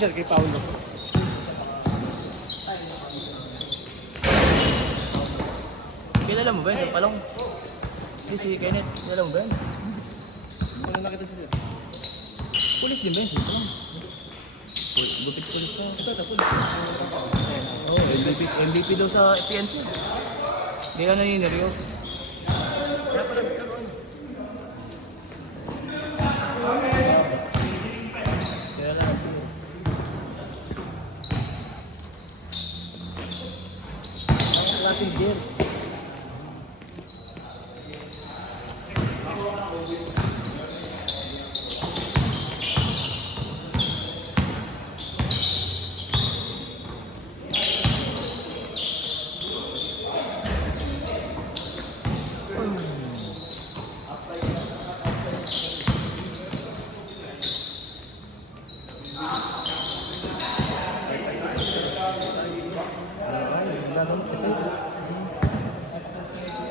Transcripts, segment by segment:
sir, kay Paolo. Kilala mo ba yun? Sa Palong? Hindi, si Kenneth. Kilala mo ba yun? Hindi ko na nakita siya, sir. Pulis din ba yun? Sa Palong? Lupit pulis pa. Ito, pulis. Oo, MVP daw sa PNP. Hindi ka naniniryo. Kaya pala, nagkaroon. Kaya lang siya. Ang klaseng gear. Kasi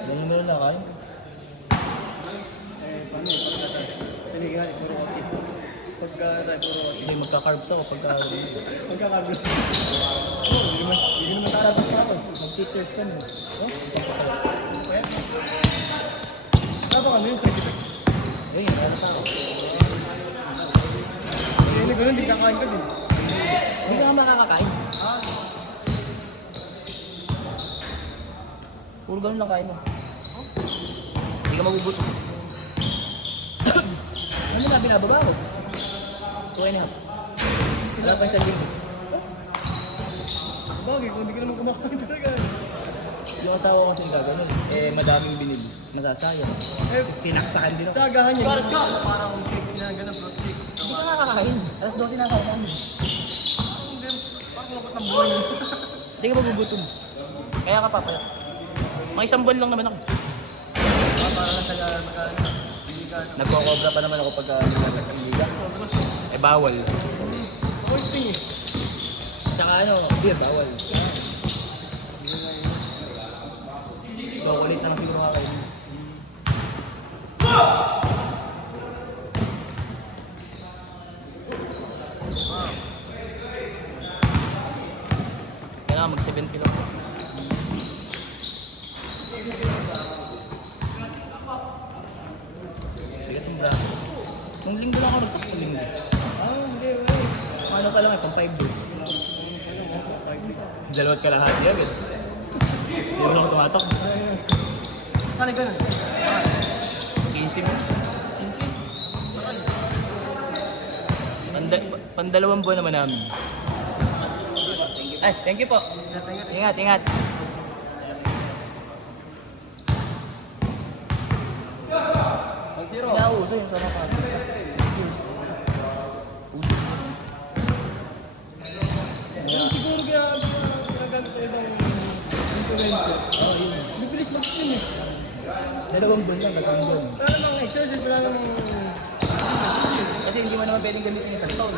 ganun meron lang kayo. Tinigyan, puro kotse. Pagka tayo, puro kotse. Hindi magka-carbs ako pagka... Pagkakablo. Oo, hindi naman tarapos pa ako. Mag-teachers ka nun. Oh? Wala ba kami yun, sir? Eh, meron pa ako. Hindi ko nun, di kakain ka din. Hindi ka nga makakakain. Puro ganun lang kain mo. Hindi ka mabubuto. Ano na binababa ko? 2 and a half. Wala pa isang linggo. Bagay, kung hindi ka naman kumakain talaga. Yung asawa ko kasi gano'n. Eh, madaming binili. Masasayang. Eh, Sinaksakan din ako. sa agahan niya, parang cake na gano'n, bro. Hindi ka nakakain. Alas 12 na ako namin. Hindi, parang lukot ng buhay yun. Hindi ka mabubutom. Kaya ka papaya. Mga isang buwan lang naman ako. Para lang sa liga. Nagkokobra pa naman ako pagka nilalag ng liga. Eh, bawal. Posting eh. Tsaka ano, beer, bawal. So, ulit na siguro nga kayo. Kailangan mag 7 kilo. Bigat yung braso. Nung linggo lang ako nagsakto linggo. Hindi. Ano ka lang eh, pang 5 days. Dalawat ka lahat yan eh. Hindi mo lang ako tumatak. Ano gano'n? 15 mo. Pandalawang buwan naman namin. Ay, thank you po. Ingat, ingat. Zero. Pinauso yung sana pa. Siguro ginagamit ko ibang influencer. Oo, yun. Bibilis mag-stream eh. Dalawang buwan lang, dalawang buwan. Wala namang exercise, wala namang... Kasi hindi mo naman pwedeng gamitin yung cellphone.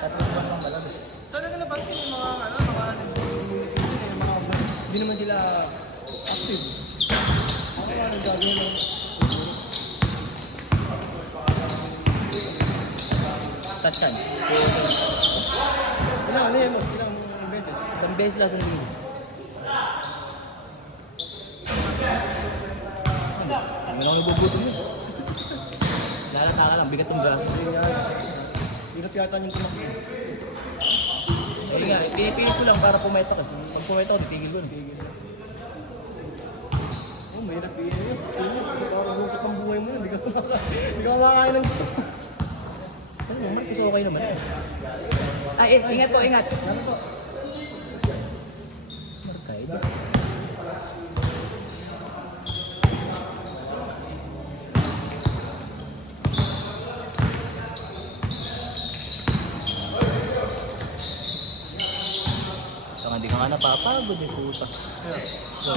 Tatlong buwan lang malabas. Talaga napansin yung mga nag-communication eh, mga hindi naman sila active. Ako nga nag-gagawin lang. Tatsan. Ilang ano yan mo? Ilang beses? Isang beses lang sa linggo. Hindi mo na ako nagbubutom yun. Lalata ka lang, bigat yung braso. Hirap yata yung tumakbo. Eh nga, pinipilit ko lang para pumeto ka. Pag pumeto ko, titigil ko. Oh, mahirap yun. Parang ang buhay mo yun. Hindi ka makakain ng gusto. Ano naman, kasi okay naman. Ay, ingat po, ingat. Ano po? Markay ba? Saka hindi ka nga napapagod eh, puta. So,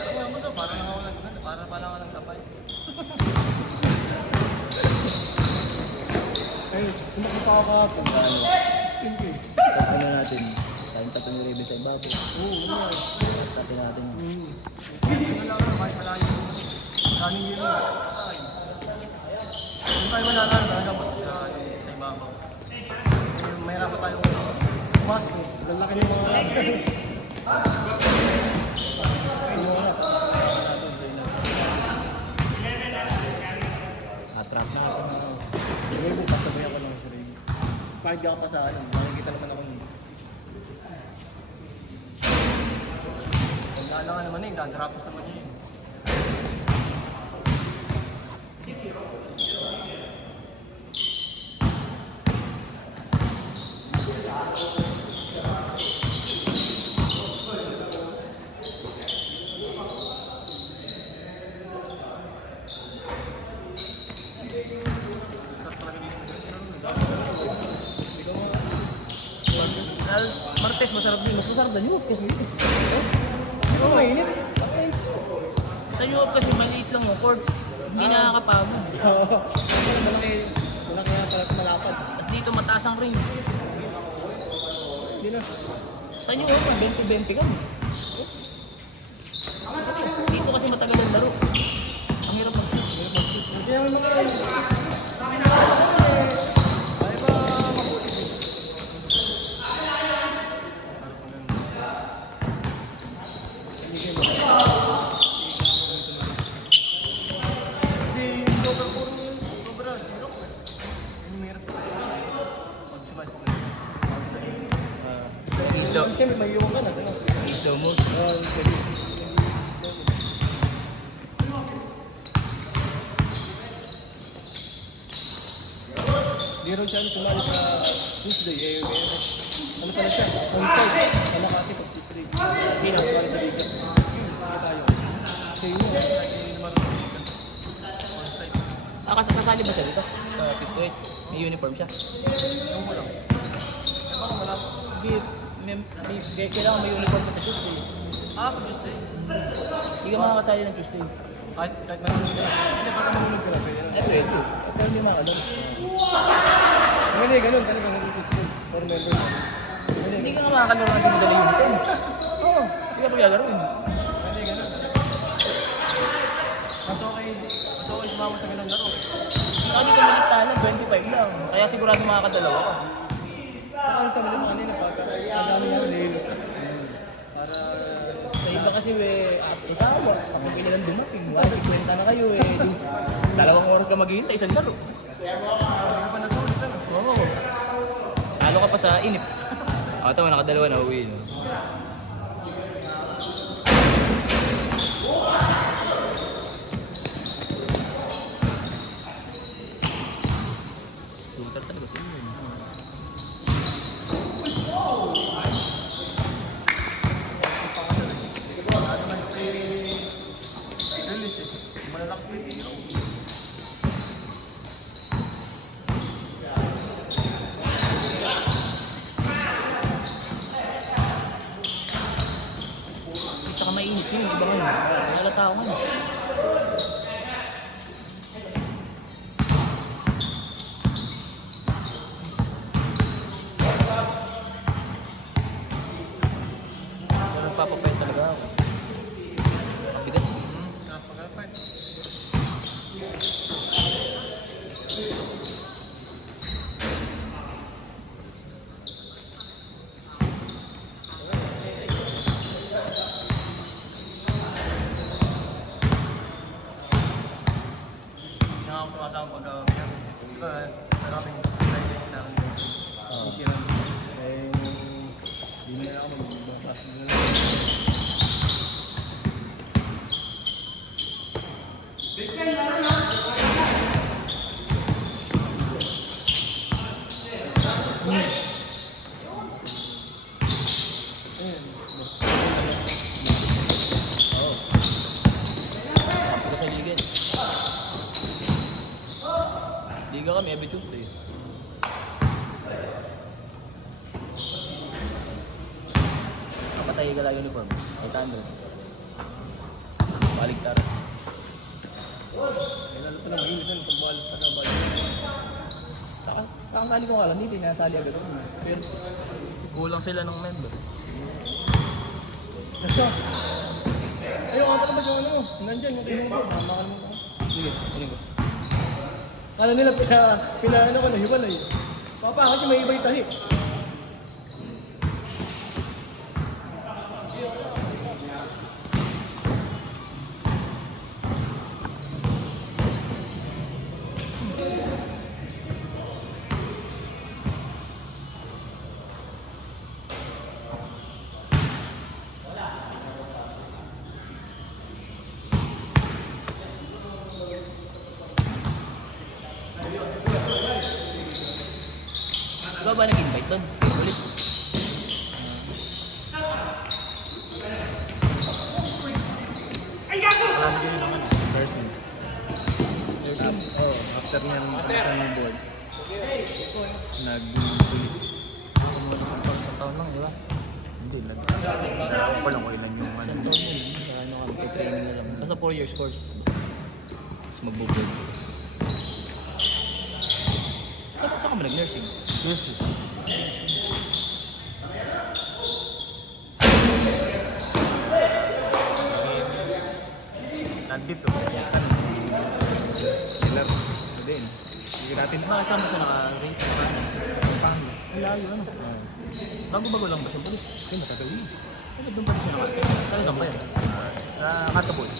Ano mo to? Parang nakawalan ka na. Parang pala ka ng kapay. Ay, sumakita ako kahapon. ano, 16K. pag ano natin, tayong tato ni Raven sa ibato. Oo, ano yan? Tato natin. Wala ka na, kahit malayo. Running yun. Kung tayo wala na, talaga sa ibabaw. basket. Lalaki ng mga laptop. Atrap natin. Ngayon po, pasabay ako ng sarili. Kahit ka pa sa ano, makikita naman ako nun. Wala ka naman eh, gadrapos naman yun. Martes masarap din. Mas masarap sa New York kasi. Ano mainit? Sa New York kasi maliit lang yung court. Hindi nakakapagod. Malaki nga pala malapad. Tapos dito mataas ang ring. Hindi na. Sa New York, 20-20 kami. Dito kasi matagal ang laro. Ang hirap mag-shoot. Hindi naman mga ay ba mabuti din? Islo. Siyempre may iwan ka na. Islo mo. Di rin siya sumali sa Tuesday. Ano pala siya? Onside. Malakati pag Tuesday. Sino? Sumali sa Liga. Kaya tayo. Kaya yun. Kasali ba siya dito? Sa 58. May uniform siya. Ewan ko lang. Parang wala. Kailangan may uniform ka sa Tuesday. Pag Tuesday. Hindi ka makakasali ng Tuesday. Kahit manunod ka lang. Kasi parang manunod ka lang. Pwede lang. Pwede. Pero hindi makakadali. Hindi, ganun. Talagang nag-suspend for member. Hindi ka nga makakalaro ng madali uniform. Oo. Hindi ka pagyagaroin. Hindi, ganun. Mas okay sumama sa ganun laro. Saka dito malistahan lang, 25 lang. Kaya sigurado makakadalawa ka. Saka ang tagal mo kanina pagka kadami yan, nililis na. Para Sa iba kasi usawa. Kapag ilan dumating, 50 na kayo eh. 2 oras ka maghihintay, isang laro. hindi ka pa nasulit ano. Oo. Talo ka pa sa inip. Ako tama, nakadalawa na uwi. No? Shooter talaga sa inyo. Wala naman si Release eh. Malalaki yung tiro. Saka mainit yun, iba ngayon. Nalata ako ngayon. Nagpapapay talaga ako. Ang bigat. Napagalapan. Hindi nga ako sumasama pag di ba, maraming guidelines sa akin. Isiran. Eh, hindi na lang ako magbabas. Oo. Tapos sa liga. Liga kami every Tuesday. Kapatay ka lang uniform. Ay tando. Baligtar. Lalo pa lang mainit yan, pag balas ka na balik. Kakasali ko nga lang, hindi tinasali agad ako. Pero, Kulang sila ng member. nasa. Ayun, nga pala ba yung ano? Nandyan, yung kailangan ko. Mamakal mo ako. Sige, ano ko? Kala nila, pinaano ko na, hiwalay. Papa, kasi may iba yung tahi. ba nag-invite doon? Ulit. Marami din naman. Person. Oh, after niyan, sa ng board, nag-police. Isang taon lang, di ba? Hindi, ko lang ko ilan yung ano. Isang taon yun. Ano kami, training na lang. Basta 4 years course. Tapos mag-board. Saan ka ba nag-nursing? Yes. Nandito. Sila, din. Hindi natin. Bakit saan mo siya naka-rate? Paano? Malayo, ano? Bago-bago lang ba siya? Pulis. Kasi matagal yun. Ano doon pa rin siya nakasya? Saan ba yan? Sa Kanto Boy.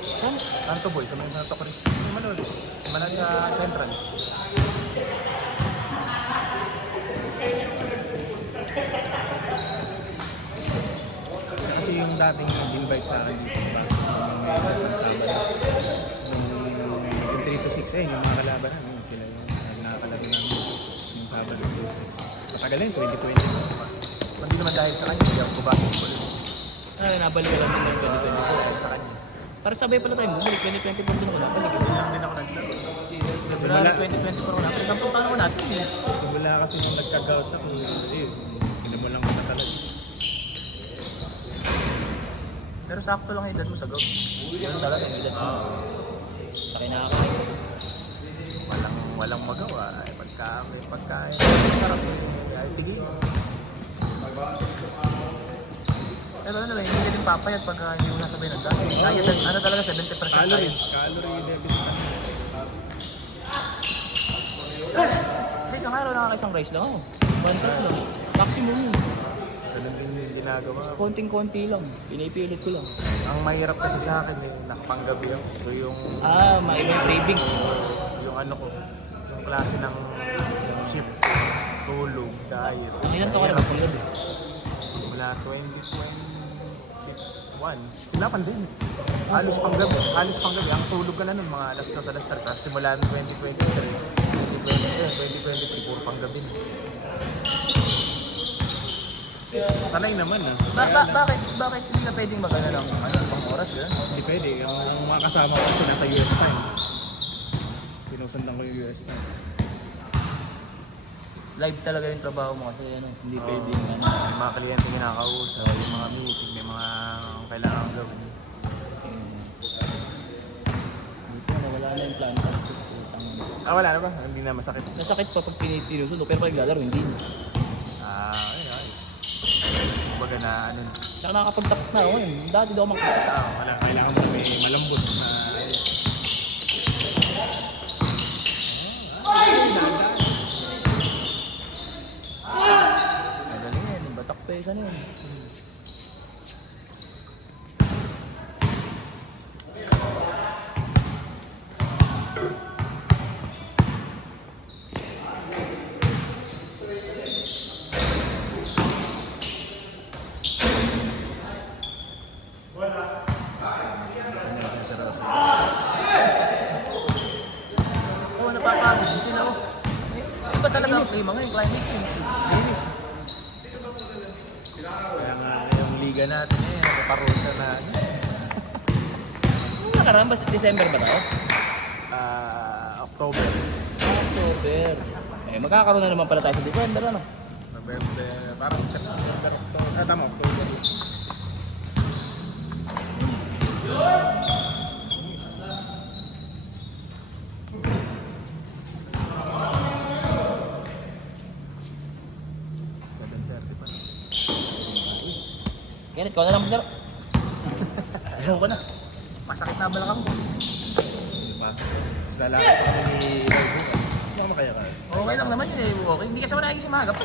Saan? Kanto Boy, sa may Kanto Chris. May Manol. Manal sa Central. Kasi yung dating invite sa akin dito sa basketball, yung may isa pang Sabado. Yung 3 to 6, yung mga kalaban namin, sila yung nakakalaro namin yung Sabado. Matagal na yun, 2020. Hindi naman dahil sa kanya, hindi ako basketball. Nabalik ka lang din ng 2024. Sa kanya. Para sabay pala tayo, bumalik 2024 din ako nabalik. Hindi lang din ako naglaro. February 2024 ako natin. Isang taon ko natin eh. Simula kasi nung nagka-gout ako, pinamulang ko na talaga. Pero sakto lang yung edad mo sa gold. Yun talaga, yung edad ko. Sakay na ako. Walang magawa. Pagka sarap. Ay, tigil. Pero ano lang, hindi ka din papayat pagka hindi mo nasabay ng dati. Kaya ano talaga, 70% Calorie deficit. Kasi isang araw nakaka-isang rice lang ako. One trip lang. Maximum yun. Ganun din yung ginagawa. Konting-konti lang. Pinipilit ko lang. Ang mahirap kasi sa akin eh, nakapanggabi ako. So yung Maibang cravings. yung ano ko, yung klase ng shift, tulog, diet. Ilan to ka na magpanggabi? Mula 2021. Wala pandemic. Halos panggabi. Ang tulog ka na nun, mga alas 2, alas 3. Tapos simula ng 2023, puro panggabi. Sanay naman Bakit hindi na pwedeng mag-ano ng pang oras gano'n? Hindi pwede. Ang mga kasama ko kasi nasa US time. Sinusundan ko yung US time. Live talaga yung trabaho mo kasi hindi pwedeng May mga kliyente kinakausap, yung mga meeting, may mga kailangan gawin. Dito wala na yung planta. Wala na ba? Hindi na masakit. Nasakit pa pag tininusulo pero pag naglalaro hindi. Ayun. Kumbaga na ano. Tsaka nakakapagtakot na ako ngayon. Dati daw ako makakapagtakot. Wala. Kailangan mo may malambot na... Magaling yan. Batak pa isa na yun. Oo, napapagod din sila. Iba talaga ang klima ngayon, climate change. Limit. Kaya nga yung liga natin nakaparusa na Nakaraan ba December ba tayo? October, October. Magkakaroon na naman pala tayo sa December ano? November, parang September, October. Tama, October. Kenneth, ikaw na lang maglaro. Ayaw ko na. Masakit na balakang ko. Pasok. Tapos lalaki pa kami ni Lloyd bukas. Hindi ako makaya ka. Okay lang naman yun eh. Okay. Hindi kasi wala nagising maaga pa.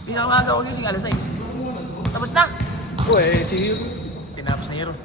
Hindi na maaga ako gising alas 6. Tapos na! Oo si Tinapos na Hero.